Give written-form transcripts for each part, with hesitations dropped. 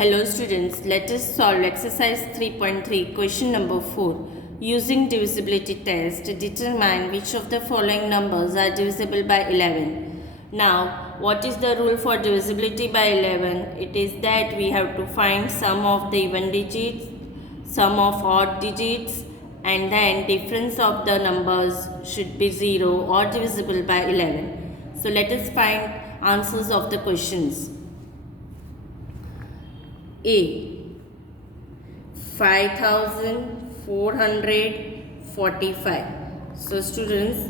Hello students, let us solve exercise 3.3 question number 4. Using divisibility test, determine which of the following numbers are divisible by 11. Now, what is the rule for divisibility by 11? It is that we have to find sum of the even digits, sum of odd digits, and then difference of the numbers should be 0 or divisible by 11. So let us find answers of the questions. A 5445. So students,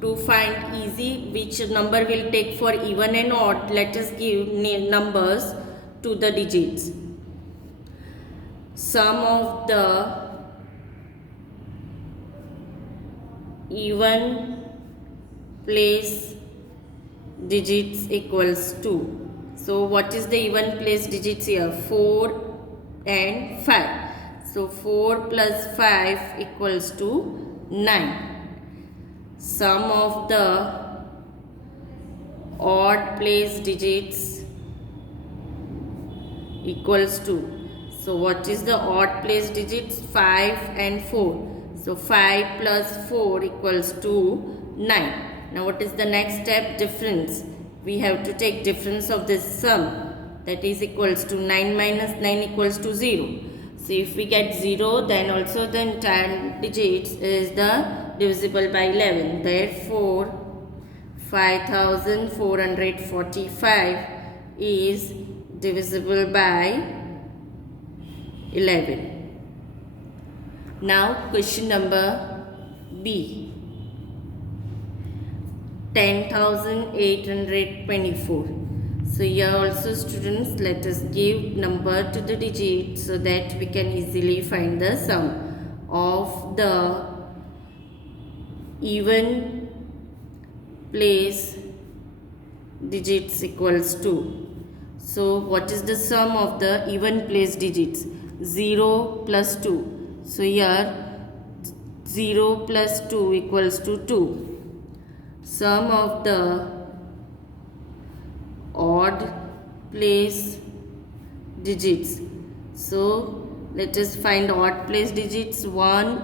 to find easy which number will take for even and odd, let us give numbers to the digits. Sum of the even place digits equals 2. So what is the even place digits here? 4 and 5. So 4 plus 5 equals to 9. Sum of the odd place digits equals to. So what is the odd place digits? 5 and 4. So 5 plus 4 equals to 9. Now what is the next step? Difference. We have to take difference of this sum, that is equals to 9 minus 9 equals to 0. So if we get 0, then also the entire digits is the divisible by 11. Therefore 5445 is divisible by 11. Now question number B. 10,824. So here also students, let us give number to the digit so that we can easily find the sum of the even place digits equals to. So what is the sum of the even place digits? 0 plus 2. So here 0 plus 2 equals to 2. Sum of the odd place digits. So let us find odd place digits. 1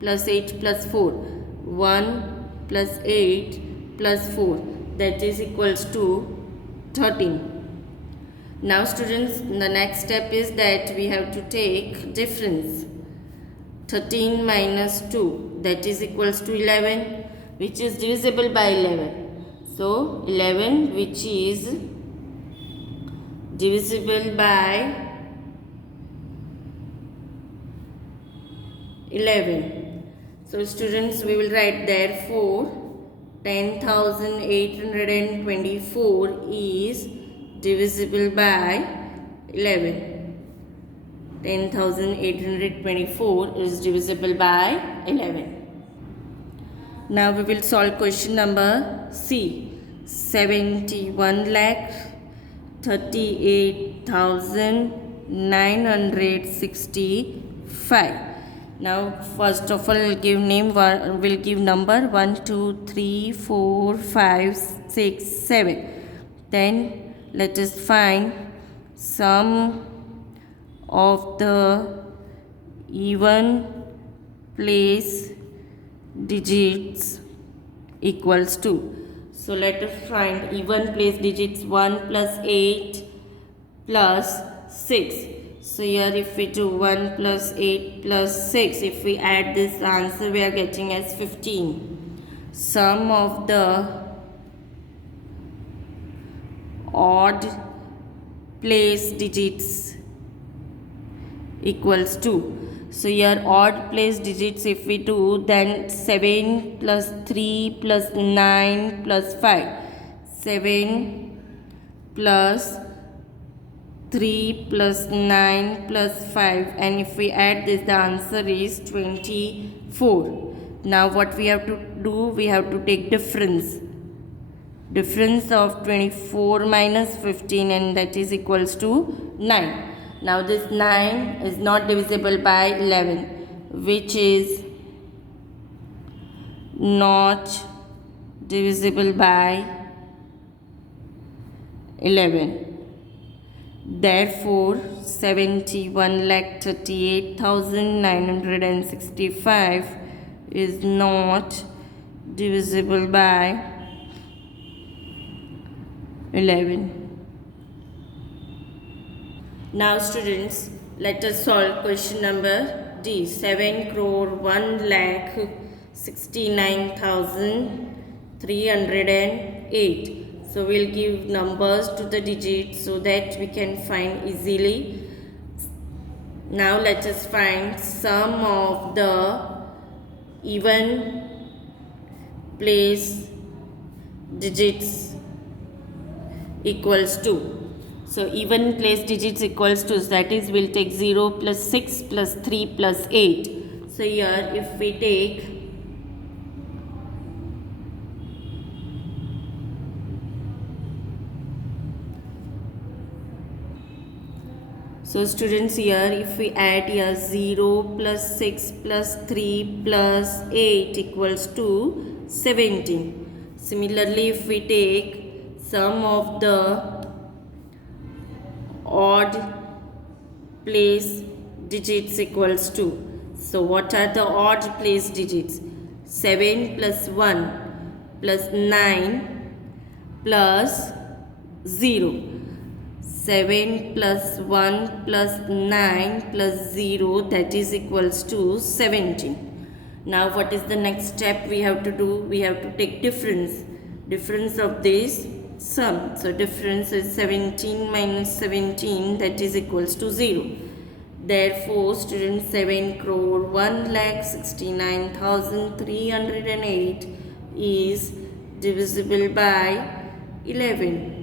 plus 8 plus 4. 1 plus 8 plus 4, that is equals to 13. Now students, the next step is that we have to take difference. 13 minus 2, that is equals to 11, which is divisible by 11. So 11 which is divisible by 11. So students, we will write therefore 10,824 is divisible by 11. 10,824 is divisible by 11. Now we will solve question number C. 71,38,965. Now first of all we'll give number 1, 2, 3, 4, 5, 6, 7. Then let us find sum of the even place digits equals to. So let us find even place digits. 1 plus 8 plus 6. So here if we do 1 plus 8 plus 6, if we add this answer we are getting as 15. Sum of the odd place digits equals to. So here odd place digits if we do, then 7 plus 3 plus 9 plus 5. 7 plus 3 plus 9 plus 5, and if we add this the answer is 24. Now what we have to do, we have to take difference. Difference of 24 minus 15, and that is equals to 9. Now this 9 is not divisible by 11, which is not divisible by 11. Therefore, 71,38,965 is not divisible by 11. Now students, let us solve question number D. 7 crore 1 lakh 69,308. So we'll give numbers to the digits so that we can find easily. Now let us find sum of the even place digits equals to. So even place digits equals to, that is we'll take 0 plus 6 plus 3 plus 8. So here if we take students, here if we add here 0 plus 6 plus 3 plus 8 equals to 17. Similarly, if we take sum of the odd place digits equals to. So what are the odd place digits? 7 plus 1 plus 9 plus 0. 7 plus 1 plus 9 plus 0, that is equals to 17. Now what is the next step we have to do? We have to take difference of this sum. So difference is 17 minus 17, that is equals to 0. Therefore students, 7 crore 1 lakh 69,308 is divisible by 11.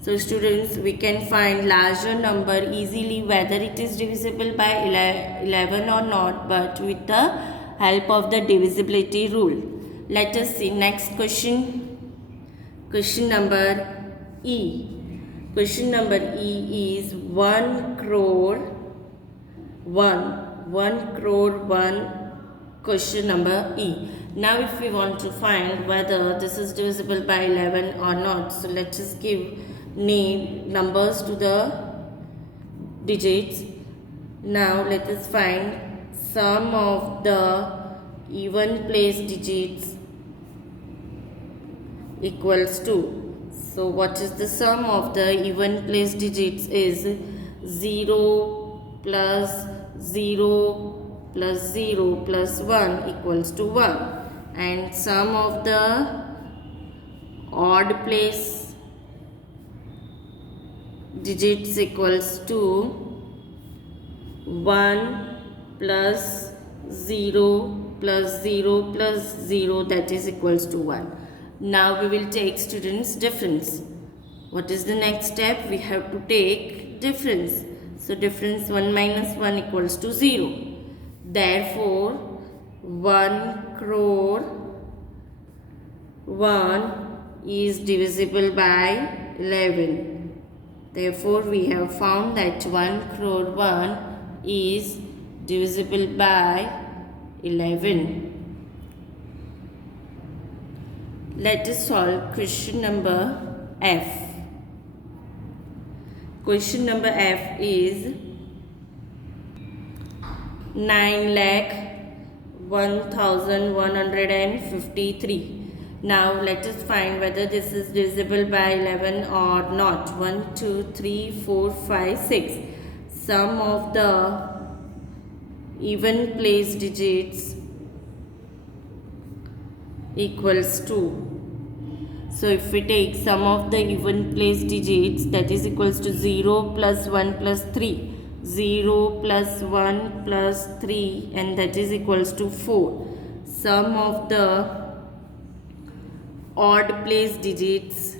So students, we can find larger number easily whether it is divisible by 11 or not, but with the help of the divisibility rule. Let us see next question. Question number E. Question number E is 1 crore 1 question number E. Now if we want to find whether this is divisible by 11 or not, so let us give numbers to the digits. Now let us find sum of the even place digits equals to. So what is the sum of the even place digits is 0 plus 0 plus 0 plus 1 equals to 1, and sum of the odd place digits equals to 1 plus 0 plus 0 plus 0, that is equals to 1. Now we will take students difference. What is the next step? We have to take difference. So difference 1 minus 1 equals to 0. Therefore 1 crore 1 is divisible by 11. Therefore, we have found that 1 crore 1 is divisible by 11. Let us solve question number F. Question number F is 9,01,153. Now let us find whether this is divisible by 11 or not. 1, 2, 3, 4, 5, 6. Sum of the even place digits equals to. So if we take sum of the even place digits, that is equals to 0 plus 1 plus 3. 0 plus 1 plus 3, and that is equals to 4. Sum of the odd place digits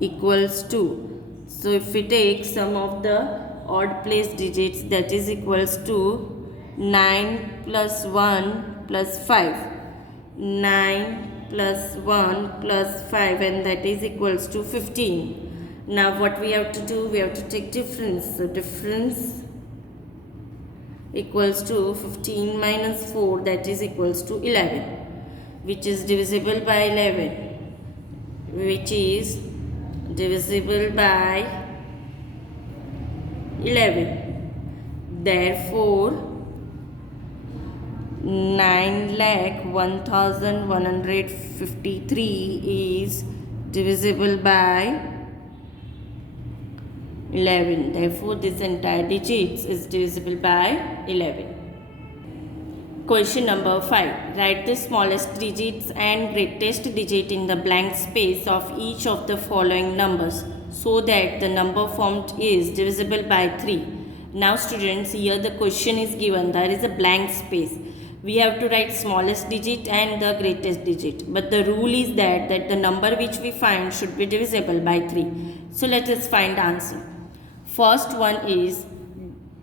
equals to. So if we take sum of the odd place digits, that is equals to 9 plus 1 plus 5. 9 plus 1 plus 5, and that is equals to 15. Now what we have to do? We have to take difference. So difference equals to 15 minus 4, that is equals to 11, which is divisible by 11, which is divisible by 11. Therefore, 9,01,153 is divisible by 11. Therefore, this entire digit is divisible by 11. Question number 5. Write the smallest digits and greatest digit in the blank space of each of the following numbers so that the number formed is divisible by 3. Now students, here the question is given. There is a blank space. We have to write smallest digit and the greatest digit. But the rule is that the number which we find should be divisible by 3. So let us find answer. First one is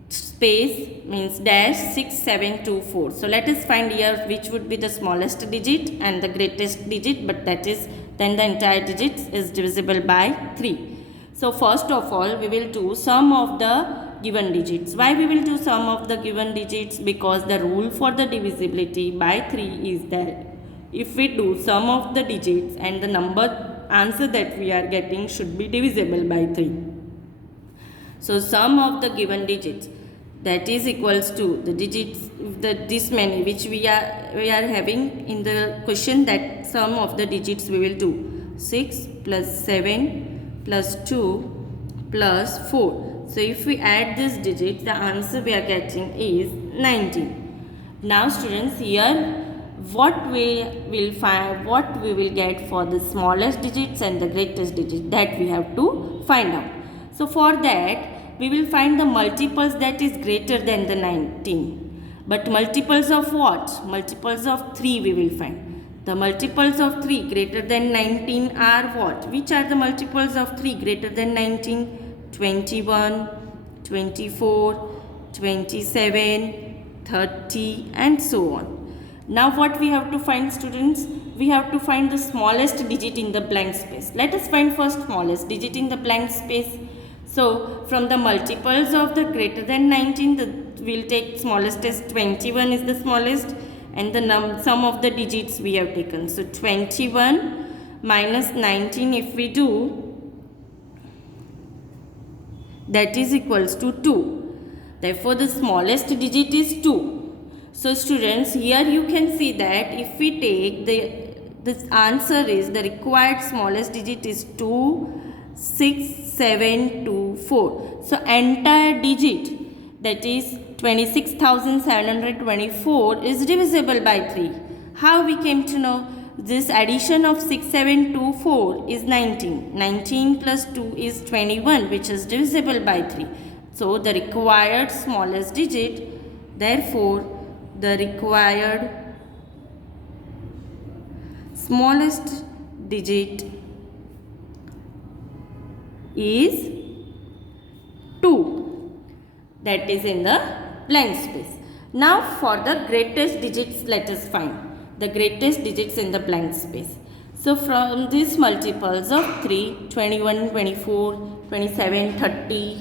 space means dash 6724. So let us find here which would be the smallest digit and the greatest digit, but that is then the entire digit is divisible by 3. So first of all we will do sum of the given digits. Why we will do sum of the given digits? Because the rule for the divisibility by 3 is that if we do sum of the digits and the answer that we are getting should be divisible by 3. So sum of the given digits, that is equals to the digits, this many which we are having in the question, that sum of the digits we will do 6 plus 7 plus 2 plus 4. So if we add this digit, the answer we are getting is 19. Now students, here what we will find, what we will get for the smallest digits and the greatest digit, that we have to find out. So for that we will find the multiples that is greater than the 19. But multiples of what? Multiples of 3 we will find. The multiples of 3 greater than 19 are what? Which are the multiples of 3 greater than 19? 21, 24, 27, 30 and so on. Now what we have to find students? We have to find the smallest digit in the blank space. Let us find first smallest digit in the blank space. So from the multiples of the greater than 19, we'll take smallest as 21 is the smallest, and the sum of the digits we have taken. So 21 minus 19 if we do, that is equals to 2. Therefore the smallest digit is 2. So students, here you can see that if we take this answer is the required smallest digit is 26724. So entire digit, that is 26,724 is divisible by 3. How we came to know? This addition of 6724 is 19. 19 plus 2 is 21, which is divisible by 3. So the required smallest digit, therefore the required smallest digit is 2. That is in the blank space. Now for the greatest digits, let us find the greatest digits in the blank space. So from these multiples of 3, 21, 24, 27, 30.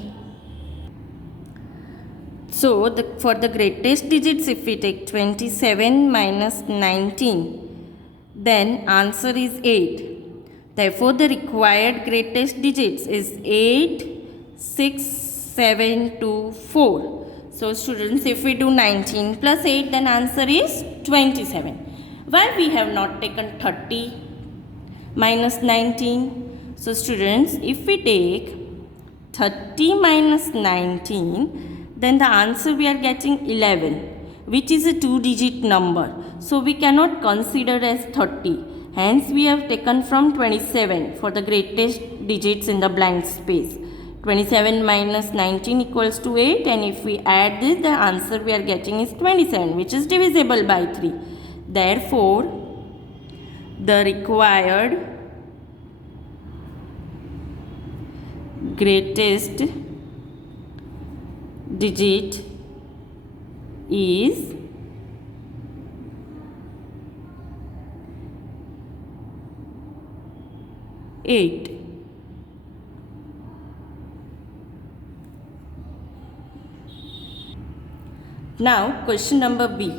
So for the greatest digits, if we take 27 minus 19, then answer is 8. Therefore the required greatest digits is 8, 6, 7, 2, 4. So students, if we do 19 plus 8, then answer is 27. Why we have not taken 30 minus 19? So students, if we take 30 minus 19, then the answer we are getting 11, which is a 2-digit number. So we cannot consider as 30. Hence we have taken from 27 for the greatest digits in the blank space. 27 minus 19 equals to 8, and if we add this, the answer we are getting is 27, which is divisible by 3. Therefore, the required greatest digit is 8. Now question number B.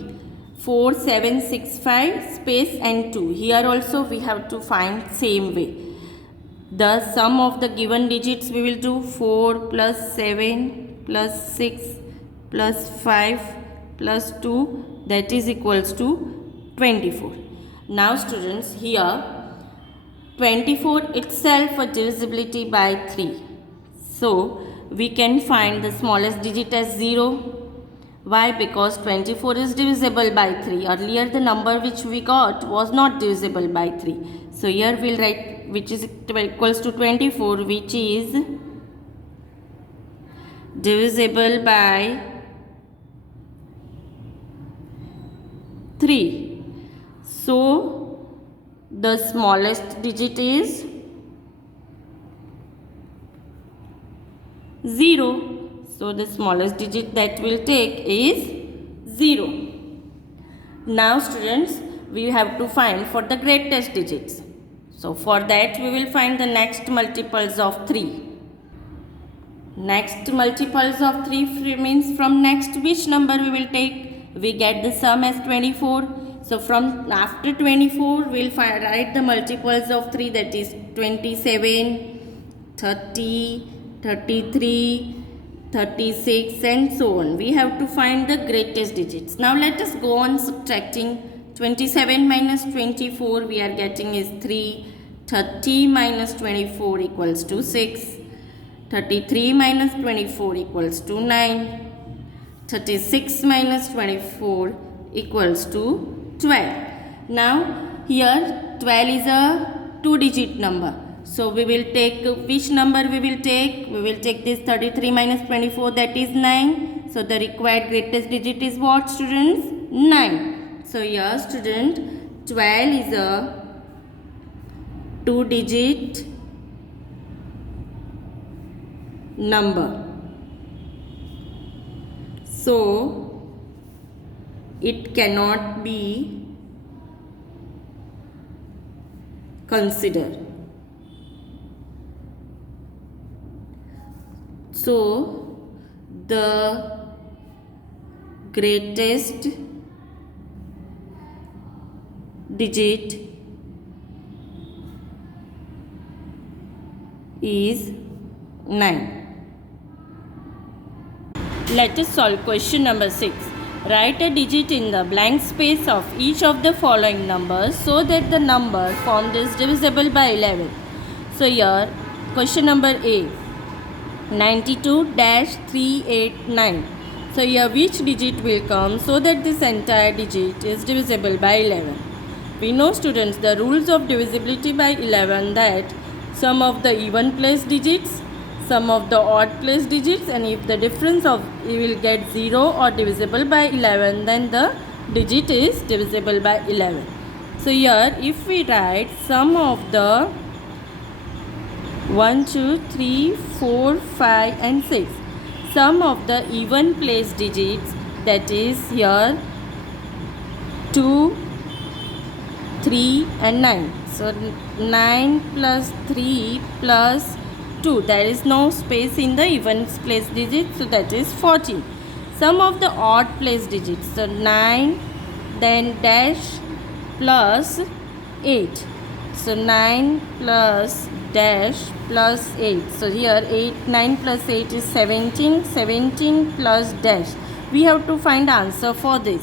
4, 7, 6, 5 space and 2. Here also we have to find same way. The sum of the given digits we will do 4 plus 7 plus 6 plus 5 plus 2, that is equals to 24. Now students, here 24 itself a divisibility by 3. So we can find the smallest digit as 0. Why? Because 24 is divisible by 3. Earlier the number which we got was not divisible by 3. So here we'll write which is equals to 24, which is divisible by 3. So the smallest digit is 0. So the smallest digit that we'll take is 0. Now students, we have to find for the greatest digits. So for that we will find the next multiples of 3. Next multiples of 3 means from next which number we will take? We get the sum as 24. So from after 24 we will write the multiples of 3, that is 27, 30, 33, 36 and so on. We have to find the greatest digits. Now let us go on subtracting. 27 minus 24 we are getting is 3. 30 minus 24 equals to 6. 33 minus 24 equals to 9. 36 minus 24 equals to 12. Now here 12 is a 2-digit number. So we will take which number we will take? We will take this 33 minus 24, that is 9. So the required greatest digit is what, students? 9. So here student, 12 is a 2-digit number. So it cannot be considered. So the greatest digit is 9. Let us solve question number 6. Write a digit in the blank space of each of the following numbers so that the number formed is divisible by 11. So here question number A, 92-389. So here which digit will come so that this entire digit is divisible by 11? We know students the rules of divisibility by 11, that sum of the even place digits, sum of the odd place digits, and if the difference of you will get 0 or divisible by 11, then the digit is divisible by 11. So here if we write sum of the 1, 2, 3, 4, 5 and 6, sum of the even place digits, that is here 2, 3 and 9. So 9 plus 3 plus 2, there is no space in the even place digits, so that is 14. Sum of the odd place digits, so 9 then dash plus 8. So 9 plus dash plus 8. So here 9 plus 8 is 17. 17 plus dash. We have to find answer for this.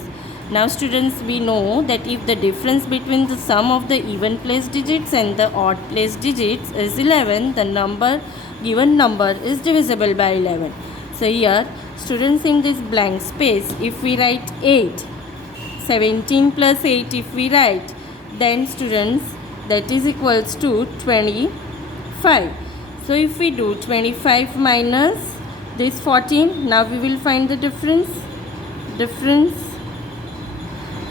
Now students, we know that if the difference between the sum of the even place digits and the odd place digits is 11, the given number is divisible by 11. So here students, in this blank space, if we write 8, 17 plus 8 if we write, then students, that is equals to 25. So if we do 25 minus this 14, now we will find the difference.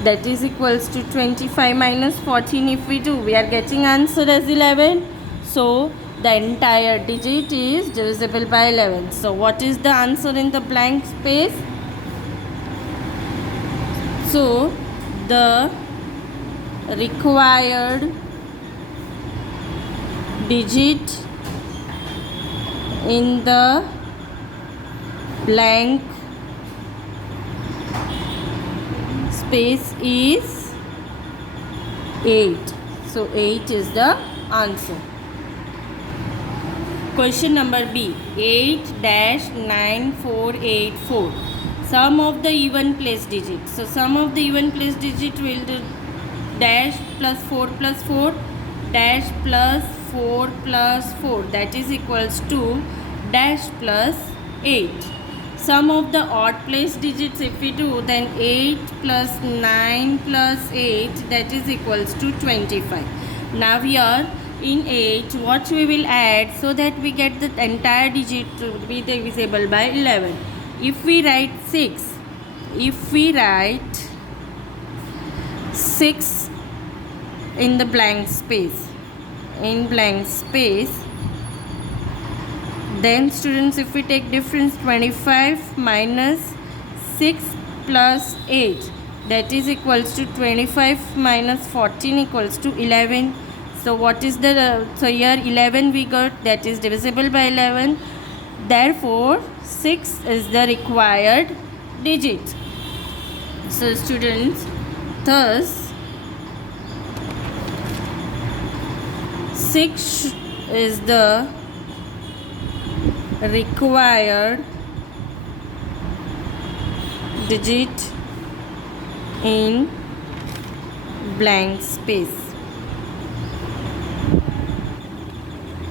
That is equals to 25 minus 14. If we do, we are getting answer as 11. So the entire digit is divisible by 11. So what is the answer in the blank space? So the required digit in the blank space is 8. So 8 is the answer. Question number B. 8-9484. Sum of the even place digits. So sum of the even place digit will do dash plus 4 plus 4 dash plus 4 plus 4, that is equals to dash plus 8. Sum of the odd place digits, if we do, then 8 plus 9 plus 8, that is equals to 25. Now here in 8 what we will add so that we get the entire digit to be divisible by 11. If we write 6 in the blank space, then students, if we take difference 25 minus 6 plus 8, that is equals to 25 minus 14 equals to 11. So what is the so here 11 we got, that is divisible by 11. Therefore 6 is the required digit. So students, thus 6 is the required digit in blank space.